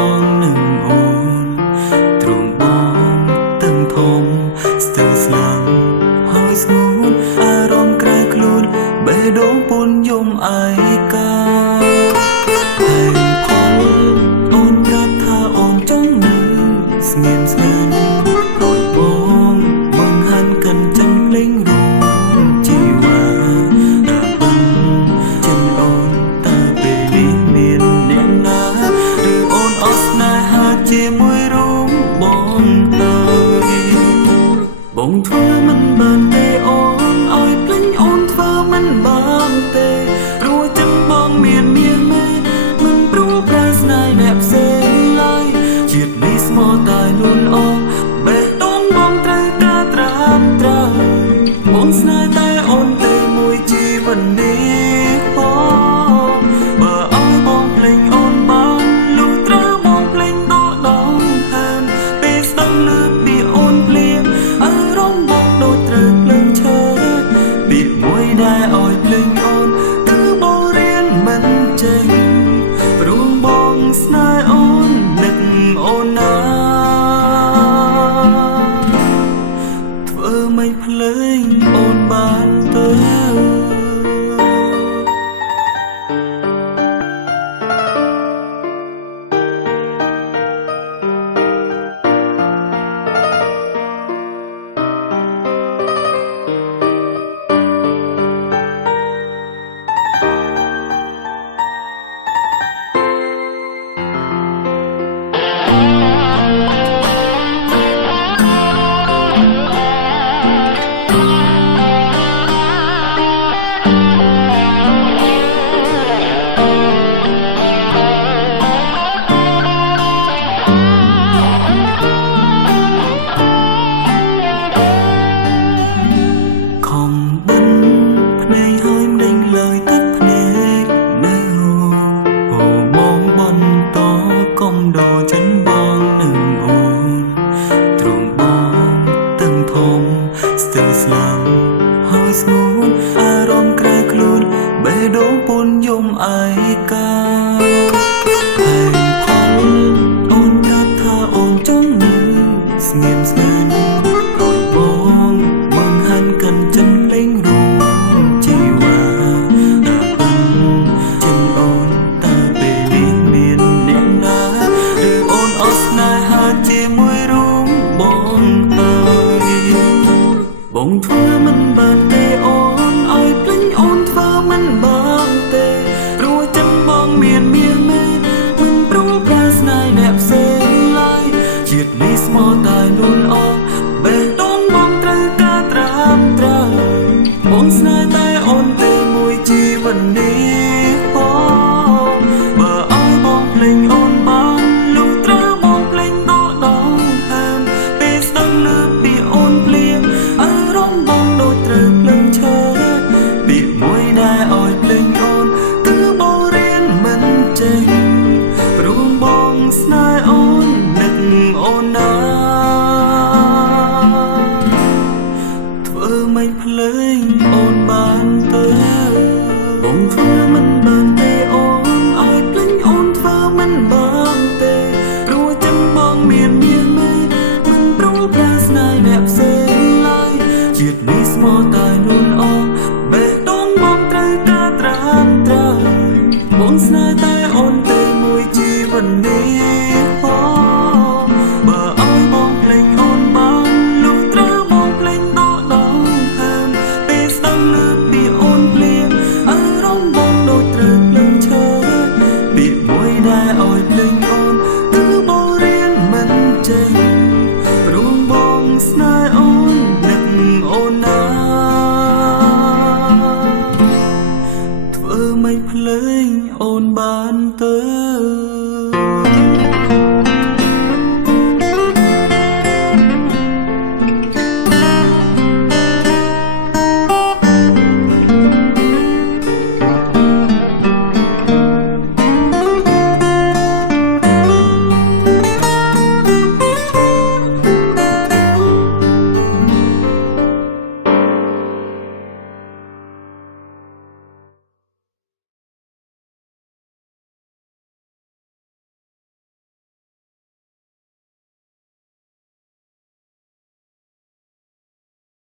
បងនឹងអូនទ្រង់បងទាំងធំស្ទើរស្លាំងហើយស្ងួនអារម្មណ៍ក្រែខ្លួនបេះដូងពន់យំឯកាហើយផលអូនប្រាប់ថាអូនចង់នៅស្ងៀមស្ងាត់រួចបងបង្ហាញកាន់ចិនភ្លេងរួមជីវ៉ាដាក់បឹងចិនអូនតាពេលនេះមានអ្នកណាឬអូនអស់ស្នេហាជាមួយរួមបងហើយបងធ្វើមិនបានទេអូនឲ្យភ្លេងអូនធ្វើមិនបានទេព្រោះចឹងបងមានមាសមេមិនព្រោះប្រែស្នេហ៍អ្នកផ្សេងឡើយជាតិនេះស្មោះតែលួនអស់បេះដូងបងត្រូវការត្រាំត្រូវបងស្នេហ៍តែអូនទេមួយជីវិតនេះបងបើឲ្យបងភ្លេងអូនបានលុះត្រូវបងភ្លេងដកដងហានពេលស្ដាប់ឮពីអូនភ្លៀងអារម្មណ៍បងដូចត្រូវភ្លើងឆេះពាក្យមួយដែលឲ្យភ្លេងអូនគឺបងរៀនមិនចេញព្រោះបងស្នេហ៍អូននឹកអូនណាធ្វើមិនភ្លេងអូនបានទៅដូចិនបងនឹងអូនទ្រង់បងទាំងធំស្ទើរស្លាំងហើយស្ងួនអារម្មណ៍ក្រែខ្លួនបេះដូងពន់យំឯកាហើយផលអូនប្រាប់ថាអូនចង់នៅស្ងៀមស្ងាត់រួចបងបង្ហាញកាន់ចិនភ្លេងរួមជីវ៉ាដាក់បឹងចិនអូនតាពេលនេះមានអ្នកណាស្នេហាជាមួយរួមបងហើយបងធ្វើមិនបានទេអូនឲ្យភ្លេងអូនធ្វើមិនបានទេព្រោះចឹងបងមានមាសមេមិនព្រោះប្រែស្នេហ៍អ្នកផ្សេងឡើយជាតិនេះស្មោះតែលួនអស់បេះដូងបងត្រូវការត្រាំត្រូវបងស្នេហ៍តែអូនទេមួយជីវិតនេះបងបើឲ្យបងភ្លេងអូនបានស្នេហ៍អូននឹកអូនណាធ្វើមិនភ្លេងអូនបានទៅបងធ្វើមិនបានទេអូនឲ្យភ្លេងអូនធ្វើមិនបានទេព្រោះចឹងបងមានមាសមេមិនព្រោះប្រែស្នេហ៍អ្នកផ្សេងឡើយជាតិនេះស្មោះតែលួនអស់បេះដូងបងត្រូវការត្រាំត្រូវបងស្នេហ៍តែអូនទេមួយជីវិតនេះធ្វើមិនភ្លេងអូនបានទៅ